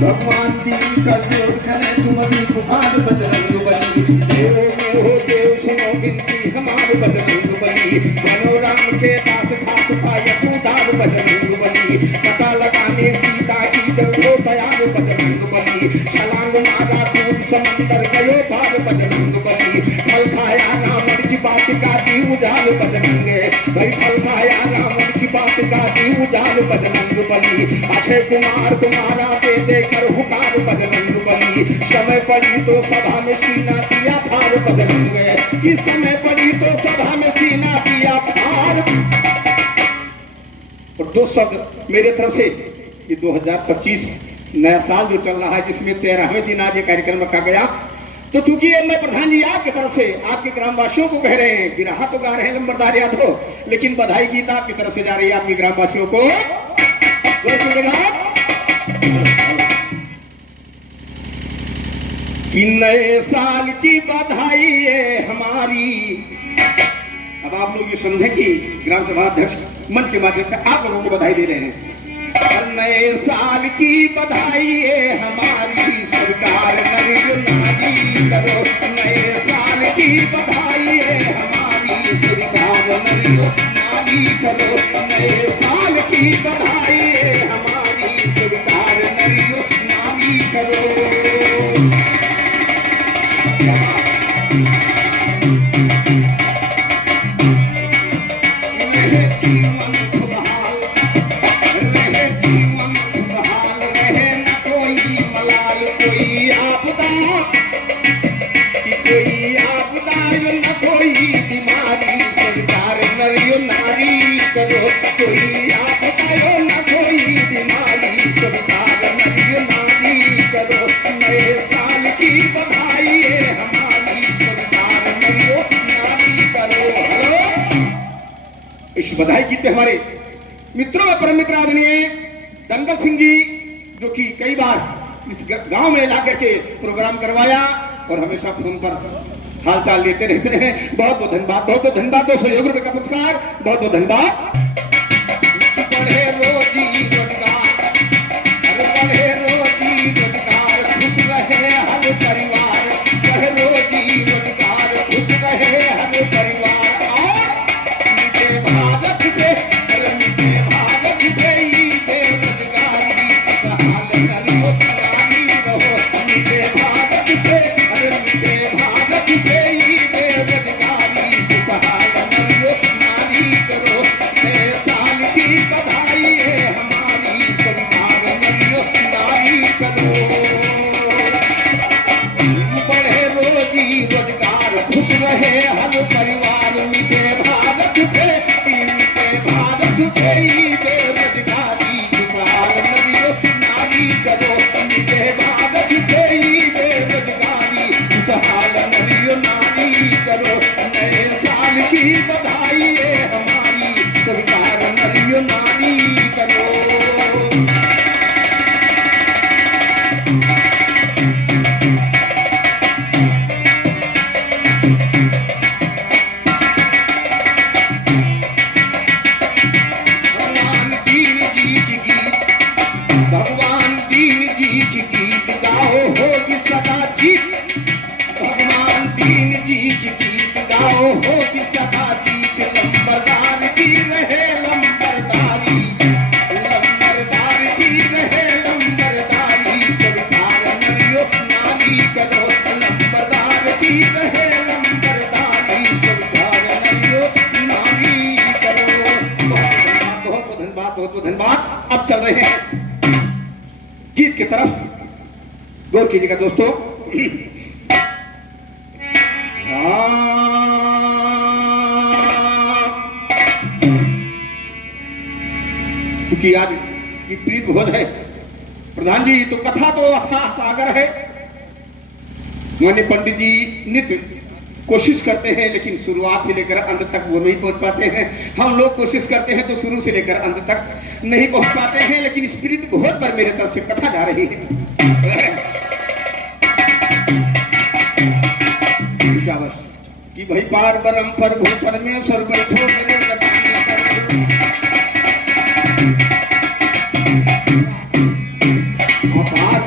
भगवान दीन का जोर करे तुम भी पुकार बजरंग बली। देव में हो देव सुनो बिनती हमारे बजरंग बली। मनोराम के दास खास पाए उदार बजरंग बली। पता लगाने सीता की जब हो तैयार बजरंग बली। छलांग मारा दूध समंदर गयो पार बजरंग बली। फल खाया रावण की बात का दी उजाल बजरंग भाई। फल खाया रावण की बात का दी उजाल बजरंग बली। अक्षय कुमार तुम्हारा दे देकर हुकार बजरंग बली। समय पड़ी तो सभा में सीना दिया फार बजरंग की। समय पड़ी तो सभा में सीना दिया फार। और दो शब्द मेरे तरफ से, ये 2025 नया साल जो चल रहा है जिसमें 13वें दिन आज ये कार्यक्रम रखा गया, तो चूंकि मैं प्रधान जी आपकी तरफ से आपके ग्रामवासियों को कह रहे हैं, बिरहा तो गा रहे हैं लंबरदार यादव, लेकिन बधाई गीत आपकी तरफ से जा रही है आपके ग्रामवासियों को। कि नए साल की बधाई है हमारी। अब आप लोग ये समझें कि ग्राम सभा अध्यक्ष मंच के माध्यम से आप लोगों को बधाई दे रहे हैं। नए साल की बधाई है हमारी, सरकार नारी करो। नए साल की बधाई है हमारी, सरकार नारी करो। नए साल की बधाई है हमारी, सरकार नारी करो। जीवन खुशहाल रहे, जीवन खुशहाल रहे, न कोई मलाल कोई आपदा, कि कोई आपदा न कोई बीमारी, सरकार नरियो नारी करो। कोई आपदा न कोई बीमारी, सरकार नरियो नारी करो। नए साल की बधाई है हमारी, सरकार नरियो नारी करो। हेलो, इस बधाई गीत पे हमारे मित्रों में परम मित्र आदरणीय दंगल सिंह जी, जो कि कई बार इस गांव में ला करके प्रोग्राम करवाया और हमेशा फोन पर हाल चाल लेते रहते हैं। बहुत बहुत धन्यवाद, बहुत बहुत धन्यवाद। 200 रुपए का पुरस्कार, बहुत बहुत धन्यवाद। बढ़े रोजी रोजगार, बढ़े रोजी रोजगार, खुश रहे हर परिवार। बढ़े रोजी रोजगार, खुश रहे हर परिवार। भारत से भारत से ही बेरोजगारी हाल करियो नारी रहो। मीठे भारत से मीठे भारत से ही बेरोजगारी खुशहाल करियो नारी करो। नए साल की बधाई है हमारी, सरकार करियो नारी करो। बढ़े रोजी रोजगार, खुश रहे हर परिवार। मीठे भारत से से ही बेरोजगारी खुशहाल नरियो नारी करो। मीठे भारत से ही बेरोजगारी खुशहाल नरियो नारी करो। नए साल की बधाई है हमारी, सरकार नरियो नारी करो। भगवान दीन जी की गीत गाओ होगी सदा जीत। भगवान दीन जी की गीत गाओ होगी सदा जीत। लंबरदार की रहे लंबरदारी, लंबरदार की रहे लंबरदारी, सरकार नरियो नारी करो। लंबरदार की रहे लंबरदारी, सरकार नरियो नारी करो। बहुत धन्यवाद, बहुत बहुत धन्यवाद। अब चल रहे हैं गीत की तरफ, गौर कीजिएगा दोस्तों। क्योंकि आज की प्रीत भोज है प्रधान जी, तो कथा तो सागर है। माननीय पंडित जी नित्य कोशिश करते हैं, लेकिन शुरुआत से लेकर अंत तक वो नहीं पहुंच पाते हैं। हम लोग कोशिश करते हैं तो शुरू से लेकर अंत तक नहीं पहुंच पाते हैं, लेकिन स्पिरिट बहुत पर मेरे तरफ से कथा जा रही है। कि भाई पार परम पर भू परमेश्वर बैठो मेरे पार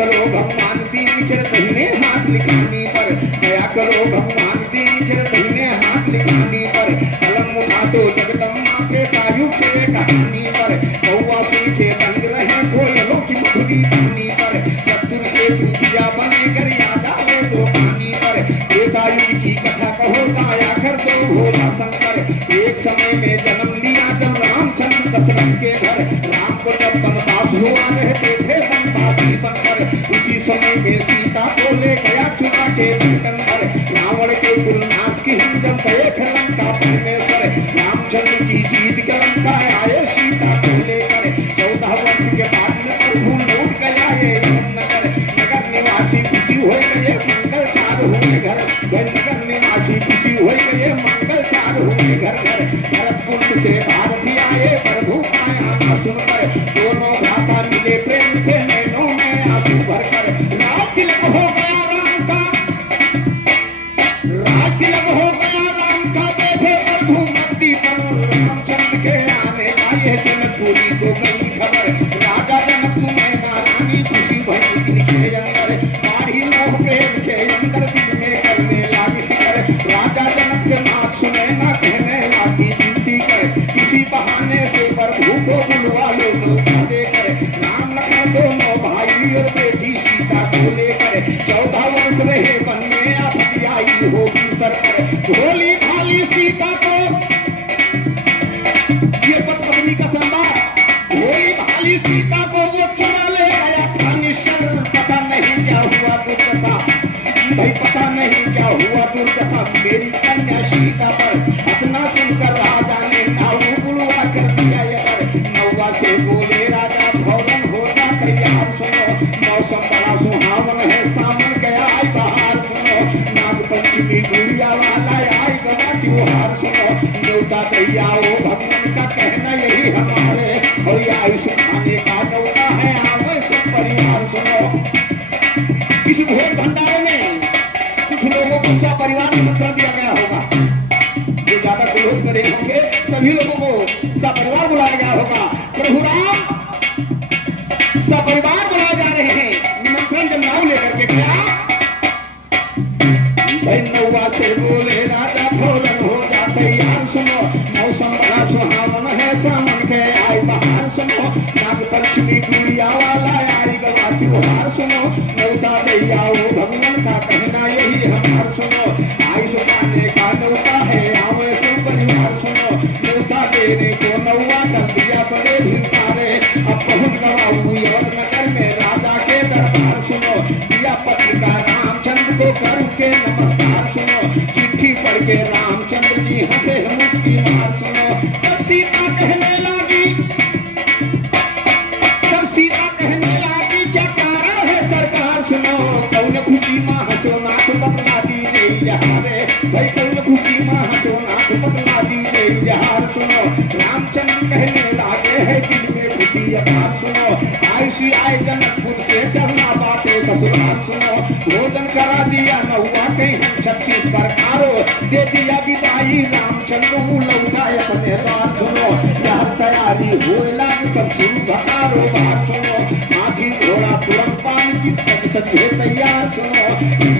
करो भगवान दीन के दहिने हाथ लिखानी पर, दया करो भगवान दीन के दहिने हाथ लिखानी पर, कलम उठा दो जगदम्बा के तायु के कहानी पर, कौआ सुन के बंद रहे कोयलों की मधुरी कहानी पर, चतुर से चूतिया बने कर याद आवे तो पानी पर, त्रेतायुग की कथा कहो गाया कर दो भोला शंकर। एक समय में जन्म लिया जब रामचंद्र दशरथ के घर, राम को जब वनवास हुआ रहते थे वनवासी बनकर, उसी समय में सीता को ले गया चुरा के सिकंदर, रावण के कुलनाश की हम जब गए थे लंका परमेश्वर, रामचंद्र की जीत के लंका आए सीता को लेकर, 14 वर्ष के बाद में प्रभु लौट गया ये नगर, नगर निवासी खुशी हो गए मंगल चार हुए घर, नगर निवासी खुशी हो गए मंगल चार हुए घर घर, भरत कुंड से भारती आए प्रभु आया ना सुनकर, दोनों भ्राता मिले प्रेम से नैनों में आंसू भरकर, राज तिलक हो गया राम का, राज तिलक हो गया राम का, बैठे प्रभु मट्टी पर, रामचंद्र के आने का ये जनकपुरी को गई खबर, राजा जनक सुने ना रानी खुशी भई दिल के अंदर, बाढ़ी मोह प्रेम के अंदर दिल में करने लागी फिकर, राजा जनक से बात सुने ना कहने लागी विनती कर, किसी बहाने से प्रभु को बुलवा लो बुलवा लेकर, राम लखन दोनों भाई और बेटी सीता को लेकर, 14 वर्ष रहे वन में आपत्ति आई होगी सर पर, भोली भाली सीता को ये पत्नी का संवाद, भोली भाली सीता को वो चुरा ले आया था निश्चल, पता नहीं क्या हुआ दुर्दशा, भाई पता नहीं क्या हुआ दुर्दशा मेरी कन्या सीता पर, अपना सुनकर राजा ने नाव बुलवा कर दिया यार, नौवा से बोले राजा फौरन हो जा तैयार, सुनो मौसम बड़ा सुहावन है सावन गया आई बहार, सुनो नाग पंचमी गुड़िया वाला आई गवा त्योहार, सुनो न्योता दैया ओ भगवान का कहना यही हमारे, और ये आयुष खाने का न्योता है आवे सब परिवार, सुनो इस भोज भंडारे में कुछ लोगों को सपरिवार निमंत्रण दिया गया होगा, जो ज्यादा विरोध करे होंगे सभी लोगों को सपरिवार बुलाया गया होगा, प्रभु राम सपरिवार बुलाए जा रहे हैं, निमंत्रण जब नाम लेकर के गया, भाई नौवा से बोले राजा फौरन हो जा तैयार, सुनो मौसम बड़ा सुहावन है सावन के आई बहार, सुनो नाग पंचमी गुड़िया वाला आई गवा त्योहार, सुनो न्योता दैया ओ भगवान का कहना यही हमार, सुनो आयुष खाने का न्योता है आवे से परिवार, सुनो न्योता देने को नौवा चल दिया बड़े भी सारे, अब पहुंच गवा यवत नगर में राजा के दरबार, सुनो दिया पत्रिका रामचंद्र को करके नमस्कार, सुनो चिट्ठी पढ़ के रामचंद्र जी हंसे मुस्की मार, सुनो तब सीता कहने लगी, तब सीता कहने लगी क्या कारण है सरकार, सुनो कौन खुशी माँ हंसो नाथ बतला दीजिए यहाँ रे, भाई कौन खुशी माँ हंसो नाथ बतला दीजिए यहाँ, सुनो रामचंद्र कहने लगे है दिल में खुशी अपार, सुनो आयुषी आए जनकपुर से चलना बाटे ससुराल, सुनो भोजन करा दिया नौवा कहीं 36 प्रकारो, दे दिया विदाई रामचंद्र लौटाए अपने द्वार, सुनो यह तैयारी हो लाग सब शुरू भकारो बात, सुनो हाथी घोड़ा तुरंत पान की सब तैयार, सुनो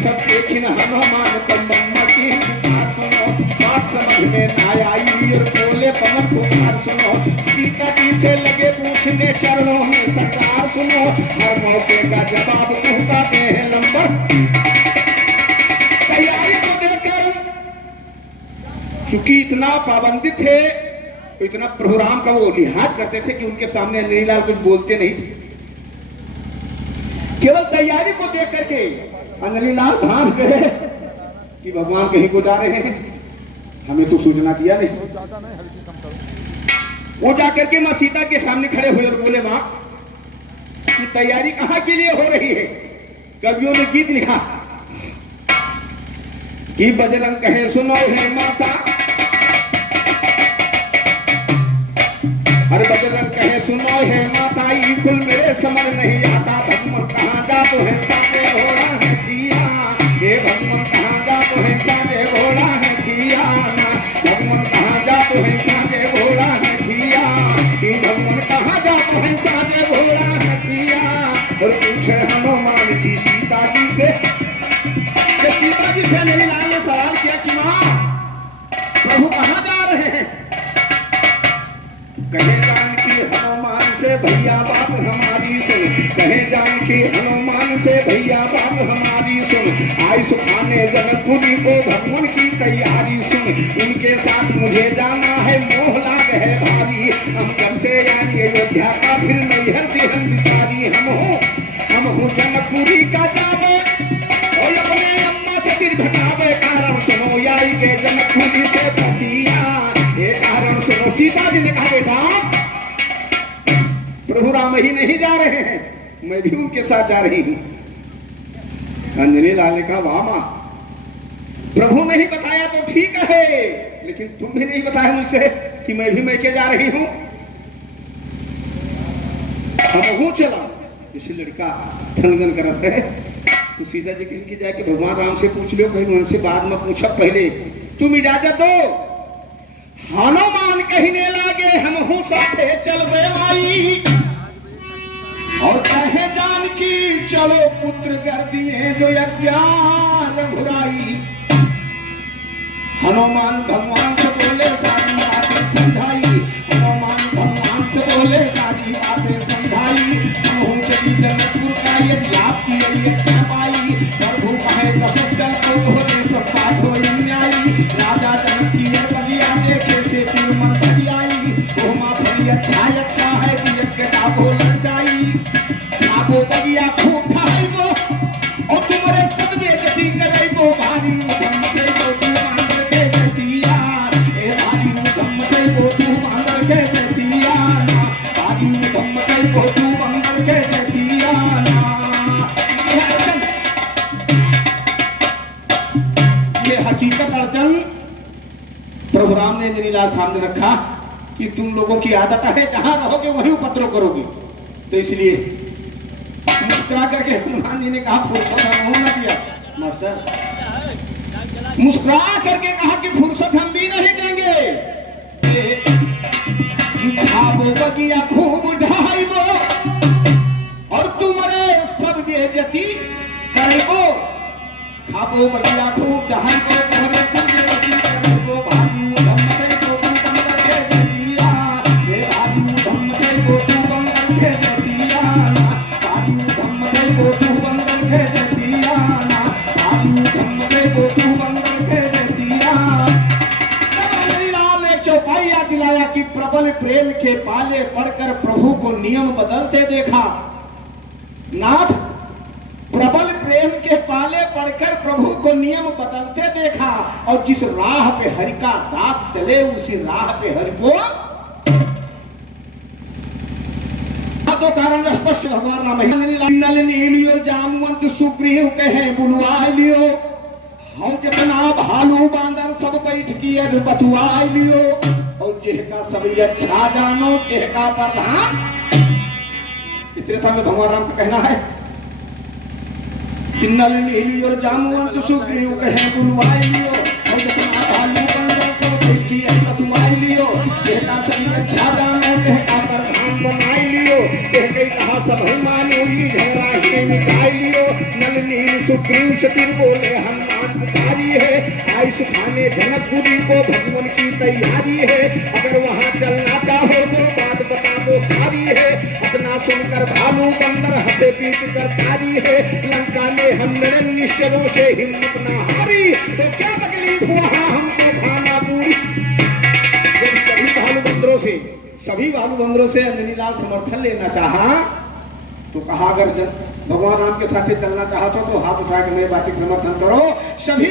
सब देखिन हनुमान कम्मा की विचार, सुनो बात समझ में ना आई और बोले पवन कुमार, सुनो सीता जी से लगे पूछने चरणों में सरकार, सुनो हर मौके का जवाब कहते हैं नंबर, तैयारी को देखकर चूंकि इतना पाबंदी थे, इतना प्रभु राम का वो लिहाज करते थे कि उनके सामने अंजनीलाल कुछ बोलते नहीं थे, केवल तैयारी को देख करके अंजनीलाल भाग गए कि भगवान कहीं को जा रहे हैं, हमें तो सूचना दिया नहीं, वो जाकर के माँ सीता के सामने खड़े हुए और बोले माँ कि तैयारी कहाँ के लिए हो रही है, कवियों ने गीत लिखा कि बजरंग कहे सुनो है माता, अरे बजरंग कहे सुनो है माता, ये कुल मेरे समझ नहीं आता, भगवान कहाँ जा तो है साथे घोड़ा है जिया, ये भगवान कहाँ जा तो है साथे घोड़ा है जिया, भगवान कहाँ जा तो है साथे घोड़ा है जिया, ये भगवान कहाँ जा तो है साथे घोड़ा है जिया, और पूछे हनुमान कहे जानकी हनुमान से भैया बात हमारी सुन, कहे जानकी हनुमान से भैया बात हमारी सुन। आई सुखाने जनकपुरी को भगवान की तैयारी सुन, उनके साथ मुझे जाना है मोह लाग है भारी। हम घर से यानी अयोध्या का फिर नैहर दिहन बिसारी। हम हो जनकपुरी का जावे और अपने अम्मा से फिर घटावे। कारण सुनो याई के जनकपुरी से पतिया, ये कारण सुनो। सीता जी ने कहा बेटा प्रभु राम ही नहीं जा रहे हैं, मैं भी उनके साथ जा रही हूं। अंजनी लाल ने कहा वाह मां, प्रभु नहीं बताया तो ठीक है, लेकिन तुम भी नहीं बताया मुझसे कि मैं भी मैके जा रही हूं। हम चला। इसी लड़का थनगन करत है तो सीता जी कहीं की जाए कि भगवान राम से पूछ लो, कहीं उनसे बाद में पूछा, पहले तुम इजाजत दो। हनुमान कहने लागे हम हूं साथे चलबे माई, और कहे जानकी चलो पुत्र कर दिए जो अज्ञान रघुराई। हनुमान भगवान से बोले सारी बातें समझाई, हनुमान भगवान से बोले सारी बातें समझाई। हम चली जनकपुर का यदि आपकी क्या पाई, प्रभु कहे दशरथ को होने सब बात हो न्यायी। राजा जनक की बगिया देखे से तीर मन बगियाई, वो मां फली अच्छा है कि यज्ञ का बोल जाई। वो बगिया खूब ठाई वो और तुम्हारे सब बेइज्जती करे वो भारी। उधम से को तू मांगर के जतिया, ए भारी उधम से को तू मांगर के जतिया ना, भारी उधम से को तू मांगर के जतिया ना। ये हकीकत अर्जुन प्रभु राम ने अंजनीलाल सामने रखा कि तुम लोगों की आदत है जहां रहोगे वहीं उपद्रव करोगे, तो इसलिए मुस्कुरा करके हनुमान जी ने कहा फुर्सत हम न दिया। मास्टर मुस्कुरा करके कहा कि फुर्सत हम भी नहीं देंगे। खाबो बगिया खूब ढाईबो और तुम्हारे सब बेइज्जती करबो। खाबो बगिया खूब ढाईबो तुम्हारे सब बेइज्जती करबो। भागी उधम से को तू बंदर के जतिया, हे भागी उधम से को तू बंदर के जतिया ना, भागी उधम से को तू बंदर के जतिया ना, भागी उधम से को तू बंदर के जतिया। अंजनीलाल ने चौपाइया दिलाया कि प्रबल प्रेम के पाले पड़कर प्रभु को नियम बदलते देखा। नाथ प्रबल प्रेम के पाले पड़कर प्रभु को नियम बदलते देखा, और जिस राह पे हरि का दास चले उसी राह पे हरि को तो कारण स्पष्ट भगवान राम नल नीलियो जामवंत सुग्रीव कहे बुलवा लियो। हम जितना भालू बांदर सब बैठ किए बतुआ लियो, और जेहका सब अच्छा जानो तेहका प्रधान। इतने था में भगवान राम का कहना है कि नल नीलियो जामवंत सुग्रीव कहे बुलवा लियो, और जितना भालू बांदर सब बैठ किए बतुआ लियो, जेहका सब अच्छा जानो तेहका प्रधान बनाई लियो। कह गई कहा सब मानोली झगड़ा ही मिटाई लियो। नल नील सुग्रीव शतिर बोले हनुमान पुकारी है, आई सुखाने जनकपुरी को भगवान की तैयारी है। अगर वहां चलना चाहो तो बात बता दो सारी है। इतना सुनकर भालू बंदर हंसे पीट कर तारी है। लंका में हम निश्चरों से हिम्मत न हारी, तो क्या तकलीफ वहां हमको खाना पूरी। जब सभी भालू बंदरों से अंजनीलाल समर्थन लेना चाहा तो कहा अगर भगवान राम के साथ चलना चाहते हो तो हाथ उठा के मेरी बात की समर्थन करो। सभी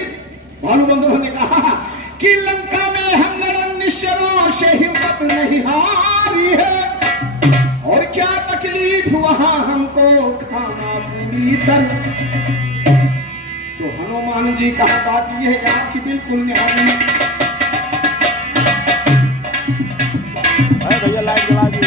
भालू बंदरों ने कहा कि लंका में हम निश्चरों से हिम्मत नहीं हारी है, और क्या तकलीफ वहां हमको खाना पूरी तन। तो हनुमान जी कहा बात यह है आपकी बिल्कुल न्यारी। भैया लाइट जला दी।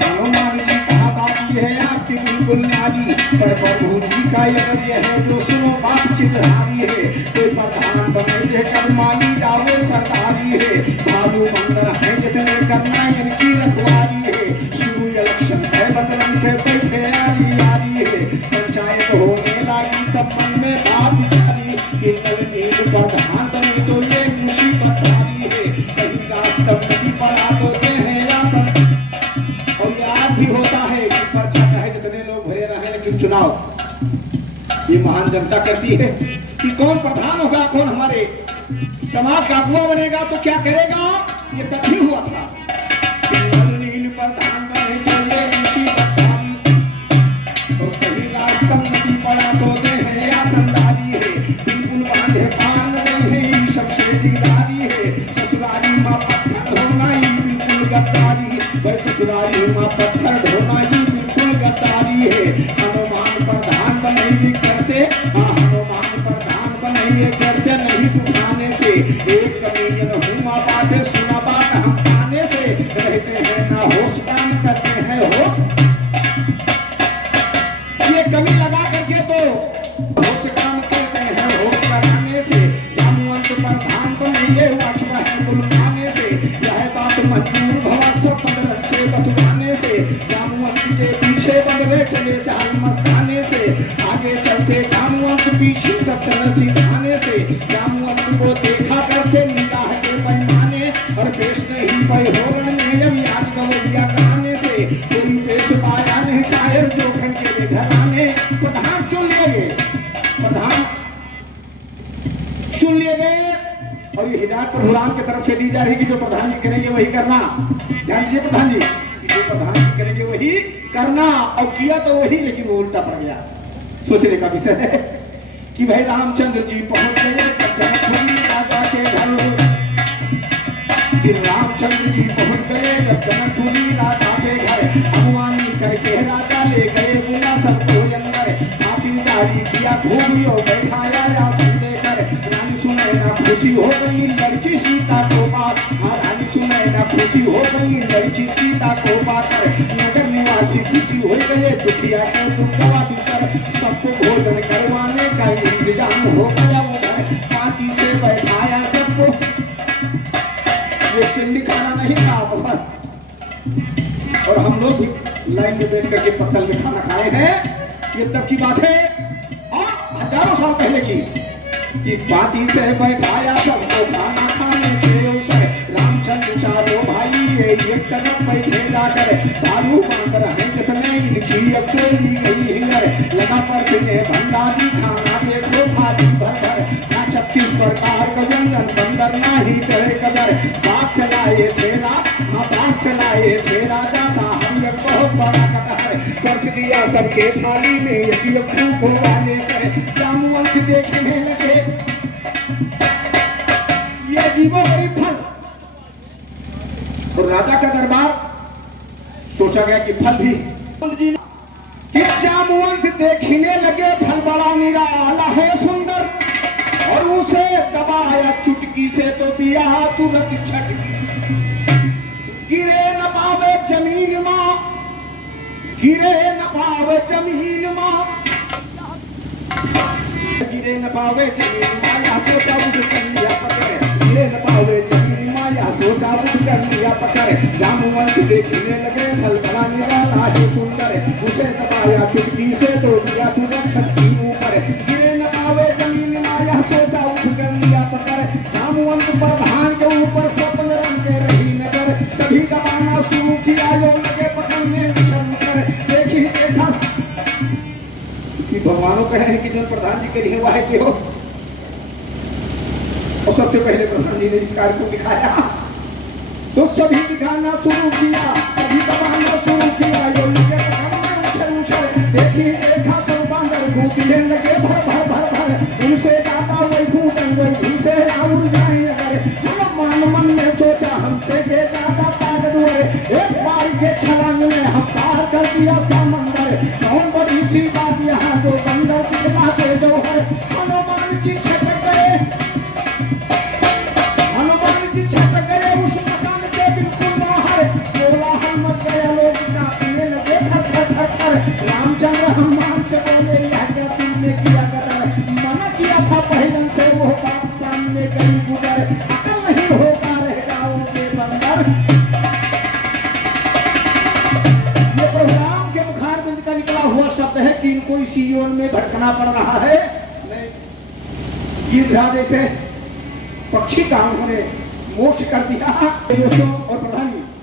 हनुमान जी कहा बात यह है आपकी बिल्कुल न्यारी, पर प्रभु जी का यह है जो सुनो बात चित्रहारी है। कोई प्रधान बने कर मानी जावे सरकारी है, भालू बंदर है जितने करना इनकी रखवारी है। शुरू इलेक्शन है बदलन के बैठे यारी है, पंचायत होने लगी तब मन में बात विचारी कि नल नील प्रधान बने तो ये मुसीबत भारी है। कहीं रास्ता नहीं पड़ा तो ये है या चुनाव ये महान जनता करती है कि कौन प्रधान होगा, कौन हमारे समाज का अगुवा बनेगा, तो क्या करेगा। ये तब ही हुआ था कि नील प्रधान बने चले ऋषि बदधारी, और कहीं रास्तम नदी पड़ा तो दे है या संदारी है, बिल्कुल बांधे पार नहीं है, ये सबसे दिगदारी है। ससुराली माँ पत्थर ढोना ही बिल्कुल गद्दारी, भाई ससुराली माँ पत्थर ढोना ही बिल्कुल गद्दारी है। हनुमान प्रधान बने करते, हनुमान प्रधान बने करते नहीं दुखाने से, एक कमीजन हुआ बातें सुना बात हम पाने से, रहते हैं ना होश काम करते हैं होश, ये कमी लगा करके तो होश काम करते हैं होश लगाने से। जामुवंत प्रधान बने वाचवा है बुलवाने से, यह बात मंजूर भवा सब पद रखे बतवाने से। जामुवंत के पीछे बंधवे चले चाल मस्ताने से, आगे चलते जामुवंत पीछे सब चल सिखाने से। जामुवंत को देखा करते निगाह के पैमाने, और पेश नहीं पाए होरण में अब याद गवैया गाने से। कोई पेश पाया नहीं शायर जोखन के घराने, प्रधान चुन लिए गए, प्रधान चुन लिए गए। और ये हिदायत प्रभु राम की तरफ से दी जा रही कि जो प्रधान जी करेंगे वही करना। ध्यान दीजिए प्रधान जी, जो प्रधान जी करेंगे वही करना, और किया तो वही, लेकिन वो उल्टा पड़ गया। सोचने का विषय है कि भाई रामचंद्र जी पहुंच गए जनकपुरी राजा के घर, फिर रामचंद्र जी पहुंच गए जब जनकपुरी राजा के घर, अनुमान करके राजा ले गए बुला सबको अंदर, खातिरदारी किया खूब और बैठाया आसन लेकर। रानी सुनैना खुशी हो गई लड़की सीता को बात, रानी सुनैना खुशी हो गई लड़की सीता को पाकर। नगर निवासी खुशी हो गए दुखिया के दुखवा बिसर, सबको भोजन करवाने का इंतजाम हो गया उधर, पार्टी से बैठाया सबको। वेस्ट इंडीज खाना नहीं था बहुत, और हम लोग भी लाइन में बैठ करके पत्तल में खाना खाए हैं। ये तब की बात है और हजारों साल पहले की, कि पार्टी से बैठाया सबको खाना खाने के अवसर। रामचंद्र चारों भाई एक तरफ बैठे जाकर, भालू बांदर हैं जितने इनकी अब ली गई हिंगर, लगा परस ने भंडारी खाना देखो थाली भर भर, 36 प्रकार का व्यंजन बंदर नाही करे कदर। बाग से लाए थे बाग से लाए थे राजा साहब एक बहुत बड़ा कटहर, परस दिया सबके थाली में एक को वाले करे। जामुवंत देखने लगे ये अजीबो गरीब फल, और राजा का दरबार सोचा गया कि फल भी कि जामुवंत देखने लगे फल बड़ा निराला है सुंदर, और उसे दबाया चुटकी से तो पिया तुरंत छटकी। गिरे न पावे जमीन मां, गिरे न पावे जमीन मां, गिरे न पावे जमीन मां, या सोचा उठ कर लिया पकड़, गिरे न पावे जमीन मां, या सोचा उठ कर लिया पकड़। जामुवंत देखने लगे फल बड़ा निराला है सुंदर, उसे दबाया चुटकी से तो दिया तुरंत छटकी ऊपर। गिरे न पावे जमीन मां, या सोचा उठ कर लिया पकड़। जामुवंत प्रधान के ऊपर सपन रंग के रही नजर, सभी दबाना शुरू किया लोग लगे पकड़ने उछल देखी देखा कि भगवानों कहे हैं कि जो प्रधान जी करी है वह के हो। और सबसे पहले प्रधान जी ने इस कार्य को दिखाया तो सभी दिखाना शुरू किया, सभी दबाना शुरू किया, यो लगे पकड़ने उछल उछल देखी देखा सब बांदर घूटने लगे भर भर भर भर। उनसे ज्यादा वही घूटन वही से और जाए अगर मन मन में सोचा हमसे के ज्यादा ताकत हुए, एक बार के छलांग में हम पार कर दिया समंदर। कौन बड़ी सी बात यहाँ जो बंदर दिखला के जो है। हनुमान जी छटक गए, हनुमान जी छटक गए उस मकान के बिल्कुल बाहर, कोलाहल मच गया लोग कांपने लगे थर थर थर थर। रामचंद्र हनुमान से बोले यह क्या तुमने किया कदर, मना किया था पहले से वो बात सामने गई गुजर, अकल नहीं होगा रह जाओगे बंदर। ये प्रभु राम के मुखार बिंद का निकला हुआ शब्द है कि इनको इसी योन में भटकना पड़ रहा है। गिरधा जैसे पक्षी का उन्होंने मोक्ष कर दिया। और प्रधान